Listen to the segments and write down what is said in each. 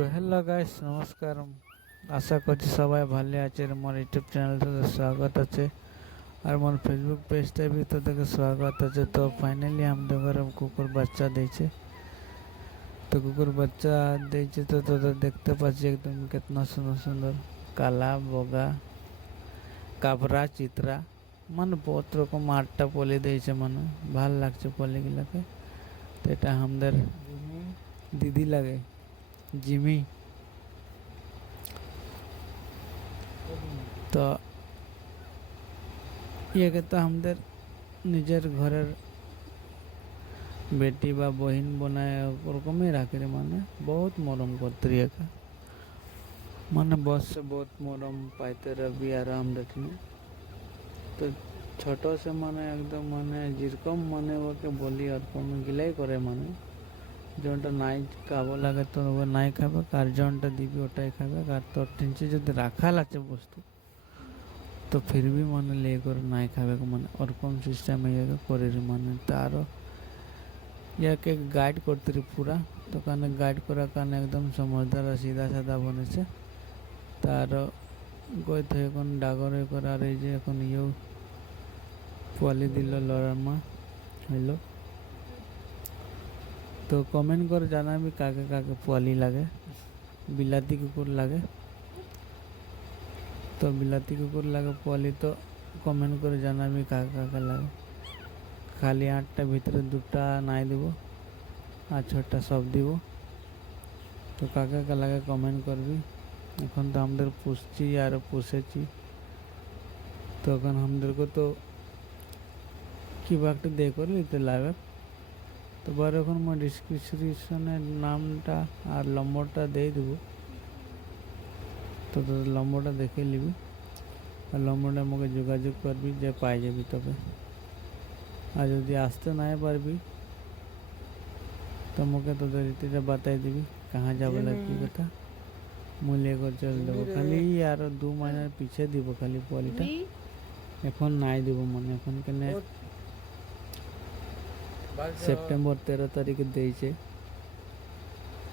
তো hello guys, নমস্কার। আশা করছি সবাই ভালো আছে। আমার ইউটিউব চ্যানেলটাতে স্বাগত আছে, আর আমার ফেসবুক পেজটা भी তো দেখে স্বাগত আছে। তো ফাইনালি আমাদের ঘরে কুকুর বাচ্চা দিয়েছে। তো কুকুর বাচ্চা দিয়েছে তো তোদের দেখতে পাচ্ছি একদম কিतना সুন্দর সুন্দর কালা বগা কাবরা চিত্রা, মানে বহুত রকম 8টা পলি দিয়েছে। মানে ভাল লাগছে পলিগুলোকে। তো এটা আমাদের দিদি লাগে, জিমি। তো ইয়েকে তো আমাদের নিজের ঘরের বেটি বা বহিন বোনায় ওরকমই রাখি রে। মানে বহুত মরম করতে রে একা, মানে বস से बहुत মরম পাইতে রবি আর আমরা ঠিক। তো ছোট সে মানে একদম মানে যেরকম মানে ওকে বলি ওরকম গিলাই করে। মানে যেটা নাই খাবো লাগে তো ও নাই খাবে, আর যেটা দিবি ওটাই খাবে। আর তোর নিচে যদি রাখাল আছে বস্তু তো फिर भी মানে লে করে নাই খাবে। মানে ওরকম সিস্টেম ইয়ে করে রে। মানে তারও ইয়াকে গাইড করতে রে পুরা। তো কানে গাইড করার কারণে একদম সমঝদার আর সিধা সাদা বনেছে। তার গই থেকে এখন ডাগর হয়ে করে। আর এই যে এখন ইয়েও পোয়ালি দিল লড়ার মা হইল। তো কমেন্ট করে জানাবি কাকে কাকে পোয়ালি লাগে। বিলাতি কুকুর লাগে তো বিলাতি কুকুর লাগে পোয়ালি, তো কমেন্ট করে জানাবি কাকে কাকে লাগে। খালি 8টা ভিতরে 2টা নাই দিব আর 6টা সব দিব। তো কাকে কাকে লাগে কমেন্ট করবি। এখন তো আমাদের পুষছি আর পুষেছি, তো এখন আমাদেরকে তো কি একটা দিয়ে করে নিতে লাগবে। তো বার এখন मैं ডিসক্রিপশনে নামটা আর নম্বরটা দিয়ে দেবো। তো তোদের নম্বরটা দেখে নিবি আর নম্বরটা আমাকে যোগাযোগ করবি, যে পাই যাবি। তবে আর যদি আসতে নাই পারবি তো আমাকে তোদের রীতিটা বাতাই দিবি কাহা যাবে কি কথা। মূল্য করে চল দেবো। খালি আর 2 মাসের পিছিয়ে দিব খালি পোয়ালিটা। এখন নাই দিব মানে এখন কেন সেপ্টেম্বর 13 তারিখে দিয়েছে।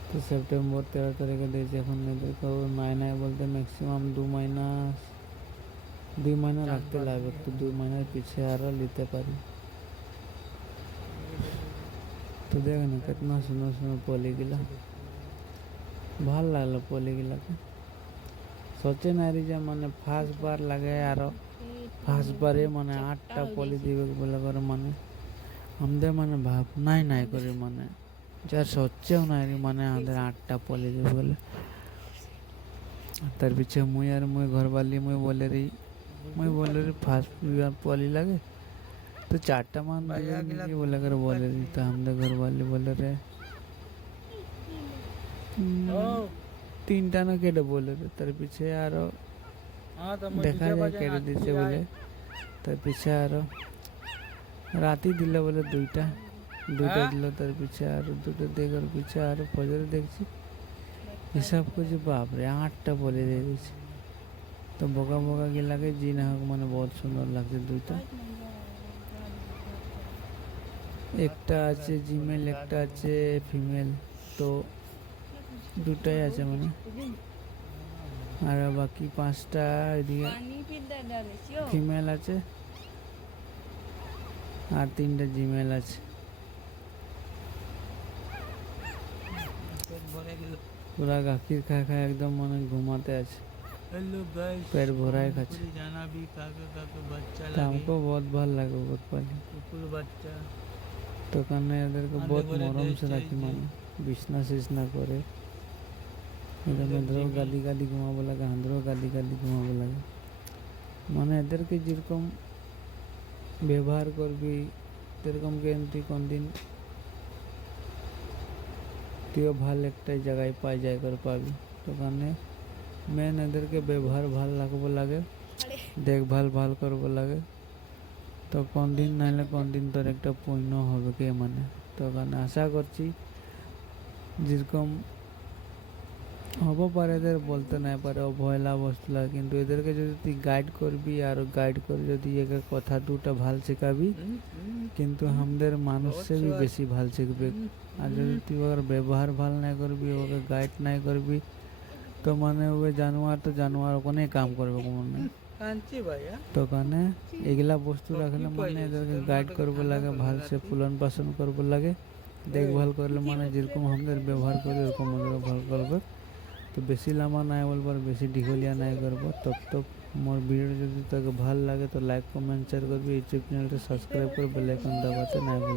তো সেপ্টেম্বর 13 তারিখে দিয়েছে। এখন এদেরকে নাই নাই বলতে ম্যাক্সিমাম 2 মहीना রাখতে লাগবে। তো 2 মहीनाর পিছিয়ে আরও নিতে পারি। তো দেখ না कितना सुंदर सुंदर पोली गिला। ভাল লাগলো পোলি গিলাকে। सोचे ना रही যে মানে ফার্স্ট বার লাগে আর ফার্স্ট বারে মানে 8টা পোলি দিবে বলে করে। মানে আমাদের মানে ভাবনাই নাই করে। মানে যার সচ্ছেও নাই রে মানে আমাদের 8টা পোলি দিবে বলে। তার পিছিয়ে মুই ঘরবালি মুই বলে রে ফার্স্ট পোলি লাগে তো 4টা মান দিবে বলে করে বলে রে। তো আমাদের ঘরবালি বলে রে 3টা না কেটে বলে রে। তার পিছিয়ে আরো দেখা যায় কেটে দিচ্ছে বলে। তার পিছিয়ে আরো রাতি দিল বলে 2টা দিল। তার পিছিয়ে আরো 2টা দেখার পিছিয়ে আরো ফজরে দেখছি হিসাব করছি বাপরে 8টা বলে দিয়ে দিচ্ছে। তো বোকা বোকা গিলাকে জি না হোক মানে বহুত সুন্দর লাগছে 2টা। একটা আছে জিমেল, একটা আছে ফিমেল। তো 2টাই আছে মানে। আর বাকি 5টা এদিকে ফিমেল আছে আর 3টা জিমেল আছে। পুরা গাখির খায় খায় একদম মানে ঘুমাতে আছে। हेलो गाइस, पेट भराए खाচ্ছে। जाना भी काके काके बच्चा लगे। हमको बहुत ভাল লাগে बहुत पाली कुकुर बच्चा। তো কারণে এদেরকে বহুত মরম সে রাখি। মানে বিছনা সিছনা করে এদের মেয়েদেরও গাদি গাদি ঘুমাবো লাগে, আমাদেরও গাদি গাদি ঘুমাবো লাগে। মানে এদেরকে যেরকম ব্যবহার করবি সেরকম তুই কোনদিন তুইও ভাল একটা জায়গায় পাই যাই করে পাবি। তো কারণে মেন এদেরকে ব্যবহার ভাল লাগবো লাগে, দেখভাল ভাল করবো লাগে। তো কোন দিন নাহলে কোন দিন তোর একটা পুণ্য হবে কে মানে। তো কারণে আশা করছি যেরকম হব পারে এদের বলতে নাই পারে অবহেলা বসলা, কিন্তু এদেরকে যদি তুই গাইড করবি আর গাইড করে যদি একে কথা দুটা ভাল শেখাবি, কিন্তু আমাদের মানুষ সে भी বেশি ভাল শিখবে। আর যদি তুই ওর ব্যবহার ভাল নাই করবি, ওকে গাইড নাই করবি, তো মানে ওকে জানোয়ার তো জানোয়ার ওখানে কাম করবে মানে। তো কানে এগুলা বস্তু রাখলে মানে এদেরকে গাইড করবো লাগে, ভালসে ফুলন পালন করবো লাগে, দেখভাল করলে মানে যেরকম আমাদের ব্যবহার করে ওরকম ওদের ব্যবহার করবে। তো বেশি লম্বা নাই বলবার, বেশি ঢিগলিয়া নাই করবো। তব মোর ভিডিও যদি তোকে ভাল লাগে তো লাইক কমেন্ট শেয়ার করবি, ইউটিউব চ্যানেলটা সাবস্ক্রাইব করে বেল আইকন দাবাতে নাই ভুলবি।